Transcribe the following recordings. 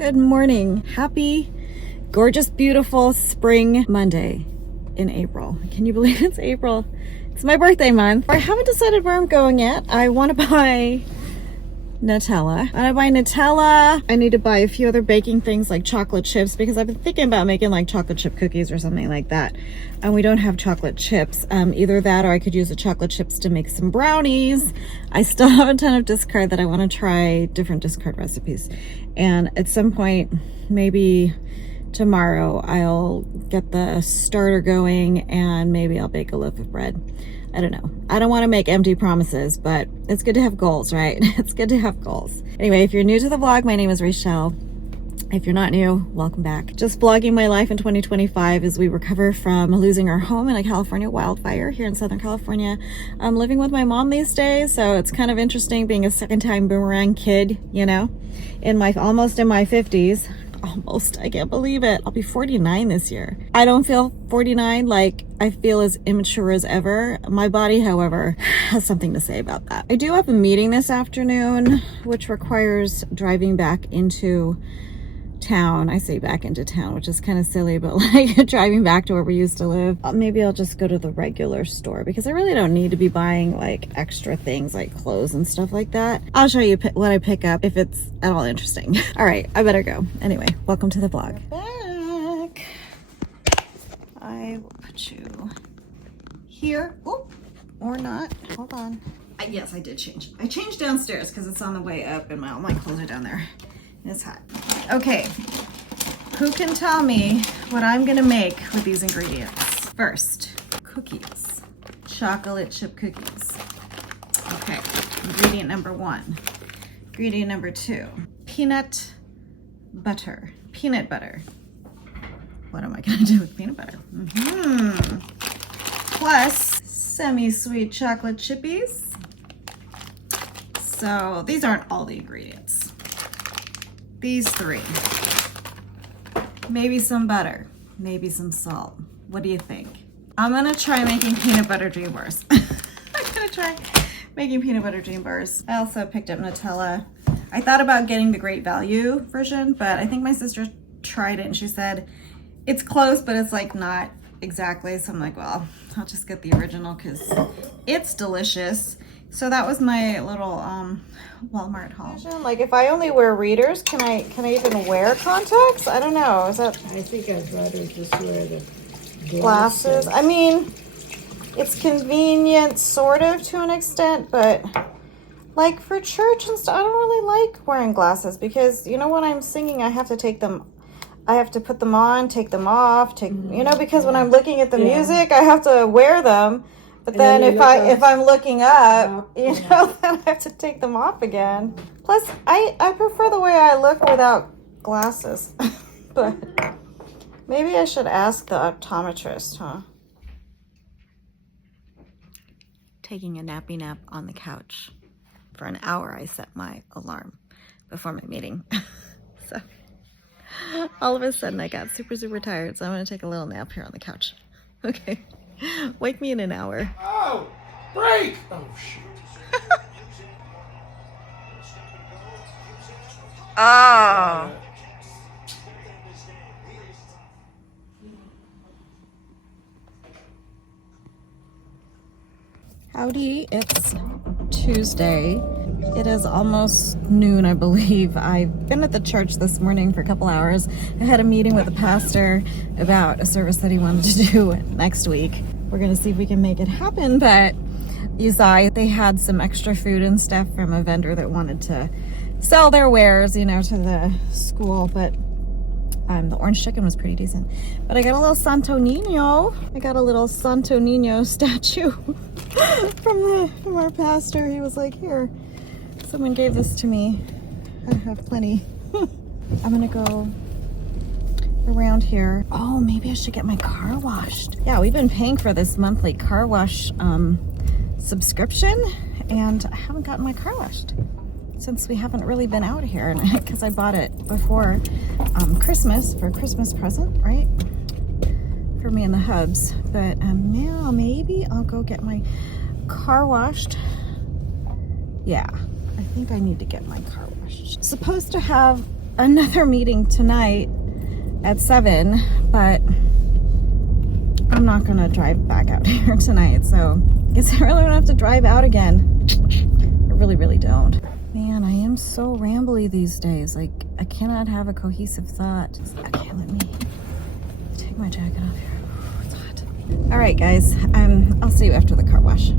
Good morning. Happy, gorgeous, beautiful spring Monday in April. Can you believe it's April? It's my birthday month. I haven't decided where I'm going yet. I want to buy Nutella. I need to buy a few other baking things like chocolate chips because I've been thinking about making like chocolate chip cookies or something like that. And we don't have chocolate chips. Either that or I could use the chocolate chips to make some brownies. I still have a ton of discard that I want to try different discard recipes. And at some point, maybe tomorrow, I'll get the starter going and maybe I'll bake a loaf of bread. I don't know. I don't want to make empty promises, but it's good to have goals, right? It's good to have goals. Anyway, if you're new to the vlog, my name is Rachelle. If you're not new, welcome back. Just vlogging my life in 2025 as we recover from losing our home in a California wildfire here in Southern California. I'm living with my mom these days, so it's kind of interesting being a second-time boomerang kid, you know, almost in my 50s. Almost, I can't believe it. I'll be 49 this year. I don't feel 49, like I feel as immature as ever. My body, however, has something to say about that. I do have a meeting this afternoon, which requires driving back into town. I say back into town, which is kind of silly, but like driving back to where we used to live. Maybe I'll just go to the regular store because I really don't need to be buying like extra things like clothes and stuff like that. I'll show you what I pick up if it's at all interesting. All right, I better go. Anyway, welcome to the vlog. We're back. I will put you here. Oh, or not. Hold on. Yes, I did change. I changed downstairs because it's on the way up and all my clothes are down there. It's hot. Okay, who can tell me what I'm gonna make with these ingredients? First, cookies, chocolate chip cookies. Okay, ingredient number 1. Ingredient number 2, peanut butter. What am I gonna do with peanut butter? Plus semi-sweet chocolate chippies. So these aren't all the ingredients. These 3. Maybe some butter, maybe some salt. What do you think? I'm gonna try making peanut butter dream bars. I also picked up Nutella. I thought about getting the Great Value version, but I think my sister tried it and she said it's close, but it's like not exactly. So I'm like, well, I'll just get the original because it's delicious. So that was my little Walmart haul. Like if I only wear readers, can I even wear contacts? I don't know. Is that? I think I'd rather just wear the glasses. I mean, it's convenient sort of to an extent, but like for church and stuff, I don't really like wearing glasses because you know when I'm singing, I have to put them on, take them off, you know, because when I'm looking at the music, I have to wear them. But then if I'm looking up, you know, then I have to take them off again. Plus, I prefer the way I look without glasses. But maybe I should ask the optometrist, huh? Taking a nappy nap on the couch. For an hour, I set my alarm before my meeting. So all of a sudden, I got super, super tired. So I'm going to take a little nap here on the couch. Okay. Wake me in an hour. Oh, break! Oh, shoot. Oh. Howdy, it's Tuesday. It is almost noon, I believe. I've been at the church this morning for a couple hours. I had a meeting with the pastor about a service that he wanted to do next week. We're gonna see if we can make it happen, but you saw they had some extra food and stuff from a vendor that wanted to sell their wares, you know, to the school, but the orange chicken was pretty decent. But I got a little Santo Nino. I got a little Santo Nino statue from our pastor. He was like, here, someone gave this to me. I have plenty. I'm gonna go around here. Oh, maybe I should get my car washed. Yeah, we've been paying for this monthly car wash subscription, and I haven't gotten my car washed since we haven't really been out here, because I bought it before Christmas for a Christmas present, right? For me and the hubs. But now maybe I'll go get my car washed. Yeah, I think I need to get my car washed. Supposed to have another meeting tonight at 7, but I'm not gonna drive back out here tonight, so I guess I really don't have to drive out again. I really don't. Man, I am so rambly these days. Like, I cannot have a cohesive thought. Okay, let me take my jacket off here. Ooh, it's hot. All right, guys, I'll see you after the car wash.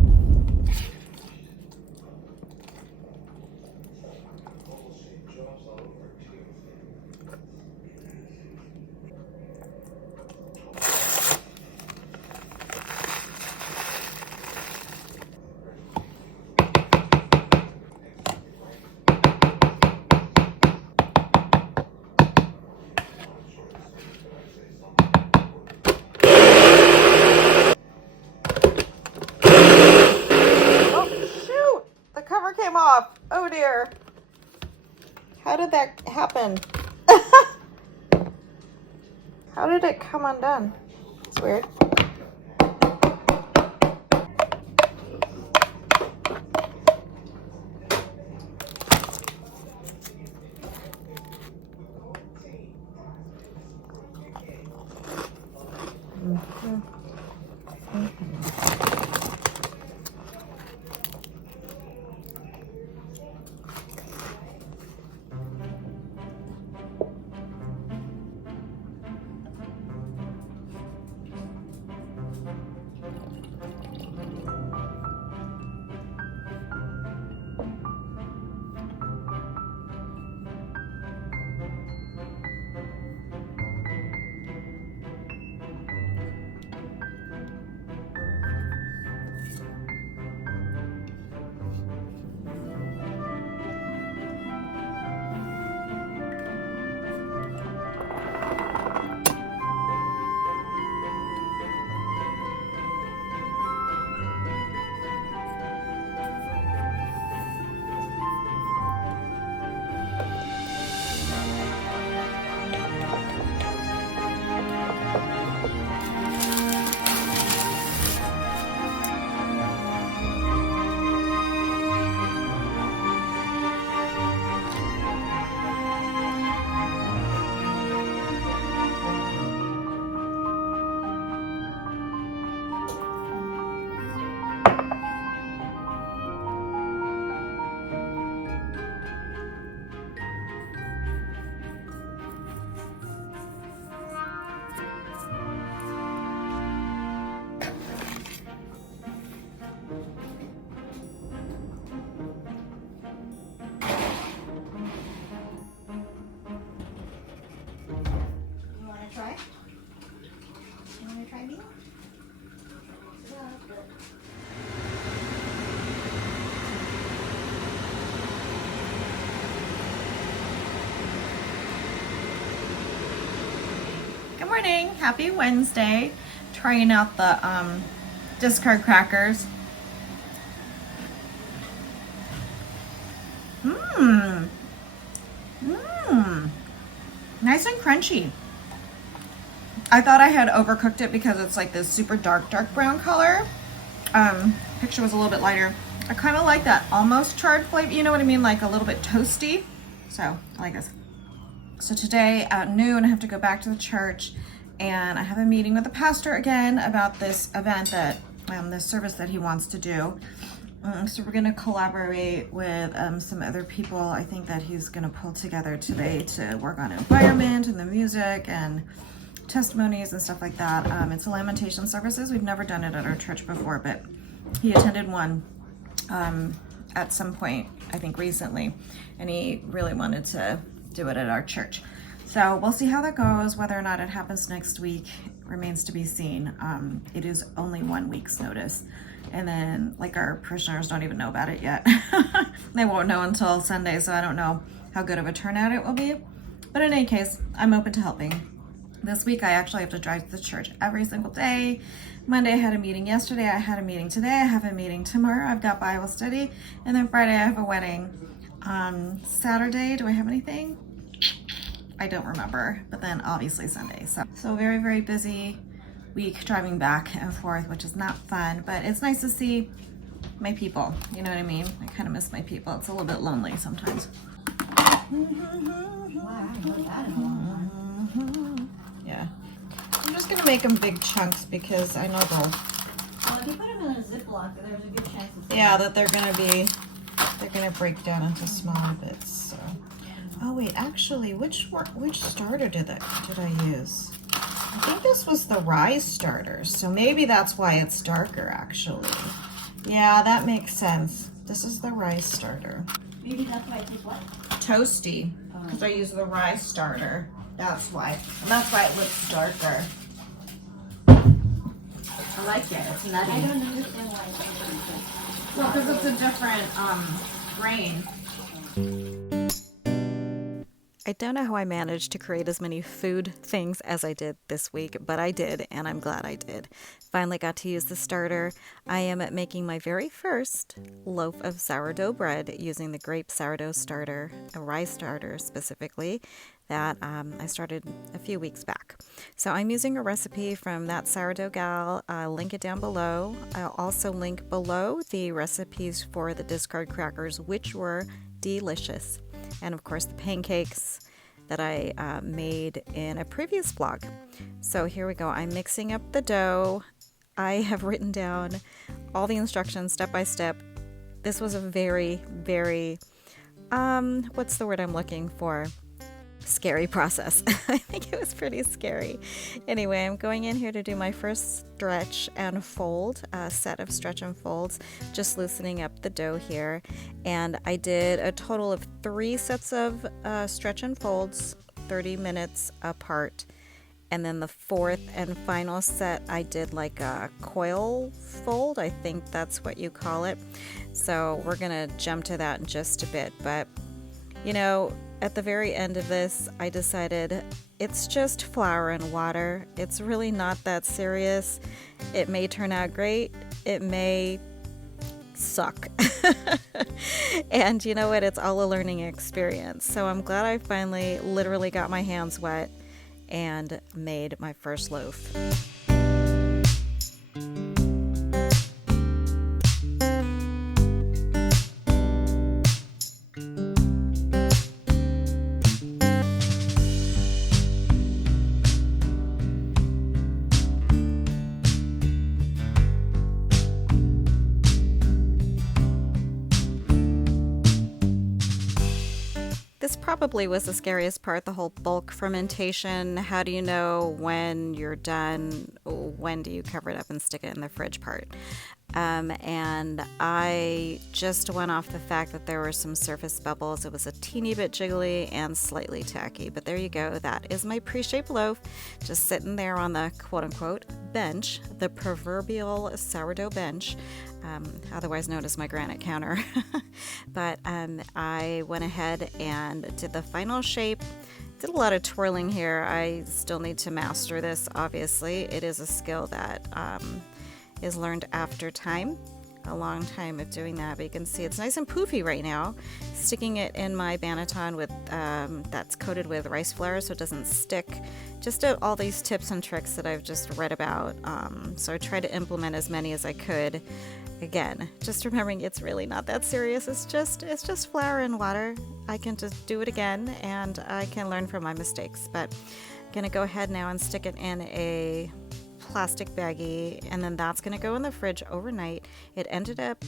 Came off. Oh dear. How did that happen? How did it come undone? It's weird. Morning, happy Wednesday. Trying out the discard crackers. Nice and crunchy. I thought I had overcooked it because it's like this super dark brown color. Picture was a little bit lighter. I kind of like that almost charred flavor, you know what I mean, like a little bit toasty. So I like this. So today at noon I have to go back to the church, and I have a meeting with the pastor again about this event that this service that he wants to do. So we're going to collaborate with some other people I think that he's going to pull together today to work on environment and the music and testimonies and stuff like that. It's a lamentation services. We've never done it at our church before, but he attended one at some point, I think recently, and he really wanted to do it at our church. So we'll see how that goes. Whether or not it happens next week remains to be seen. It is only 1 week's notice. And then like our parishioners don't even know about it yet. They won't know until Sunday, so I don't know how good of a turnout it will be. But in any case, I'm open to helping. This week I actually have to drive to the church every single day. Monday I had a meeting yesterday, I had a meeting today, I have a meeting tomorrow, I've got Bible study, and then Friday I have a wedding. Saturday, do I have anything? I don't remember, but then obviously Sunday. So very, very busy week driving back and forth, which is not fun, but it's nice to see my people, you know what I mean? I kind of miss my people. It's a little bit lonely sometimes. Yeah. I'm just gonna make them big chunks because I know they'll. Well, if you put them in a Ziploc, there's a good chance it's Yeah, they're gonna break down into smaller bits. So. Oh wait, actually, which starter did I use? I think this was the rye starter, so maybe that's why it's darker. Actually, yeah, that makes sense. This is the rye starter. Maybe that's why it tastes what? Toasty, because I use the rye starter. That's why. And that's why it looks darker. I like it. It's nutty. I don't understand why it's different. Well, because it's a different grain. I don't know how I managed to create as many food things as I did this week, but I did, and I'm glad I did. Finally got to use the starter. I am making my very first loaf of sourdough bread using the grape sourdough starter, a rye starter specifically, that I started a few weeks back. So I'm using a recipe from that sourdough gal. I'll link it down below. I'll also link below the recipes for the discard crackers, which were delicious. And of course the pancakes that I made in a previous vlog. So here we go. I'm mixing up the dough. I have written down all the instructions step by step. This was a very, very, what's the word I'm looking for? Scary process. I think it was pretty scary. Anyway, I'm going in here to do my first stretch and fold, set of stretch and folds, just loosening up the dough here. And I did a total of 3 sets of stretch and folds, 30 minutes apart. And then the 4th and final set, I did like a coil fold. I think that's what you call it. So we're gonna jump to that in just a bit. But you know, at the very end of this, I decided it's just flour and water. It's really not that serious. It may turn out great. It may suck. And you know what? It's all a learning experience. So I'm glad I finally literally got my hands wet and made my first loaf. This probably was the scariest part, the whole bulk fermentation. How do you know when you're done? When do you cover it up and stick it in the fridge part? And I just went off the fact that there were some surface bubbles. It was a teeny bit jiggly and slightly tacky, but there you go. That is my pre-shaped loaf, just sitting there on the quote-unquote bench, the proverbial sourdough bench, otherwise known as my granite counter. But I went ahead and did the final shape. Did a lot of twirling here. I still need to master this, obviously. It is a skill that is learned after time, a long time of doing that, but you can see it's nice and poofy right now. Sticking it in my banneton with that's coated with rice flour so it doesn't stick. Just all these tips and tricks that I've just read about, so I tried to implement as many as I could. Again, just remembering it's really not that serious. It's just flour and water. I can just do it again and I can learn from my mistakes. But I'm gonna go ahead now and stick it in a plastic baggie, and then that's going to go in the fridge overnight. It ended up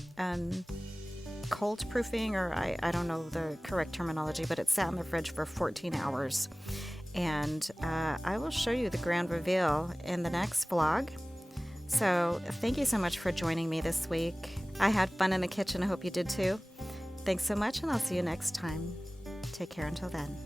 cold proofing, or I don't know the correct terminology, but it sat in the fridge for 14 hours. And I will show you the grand reveal in the next vlog. So thank you so much for joining me this week. I had fun in the kitchen. I hope you did too. Thanks so much, and I'll see you next time. Take care until then.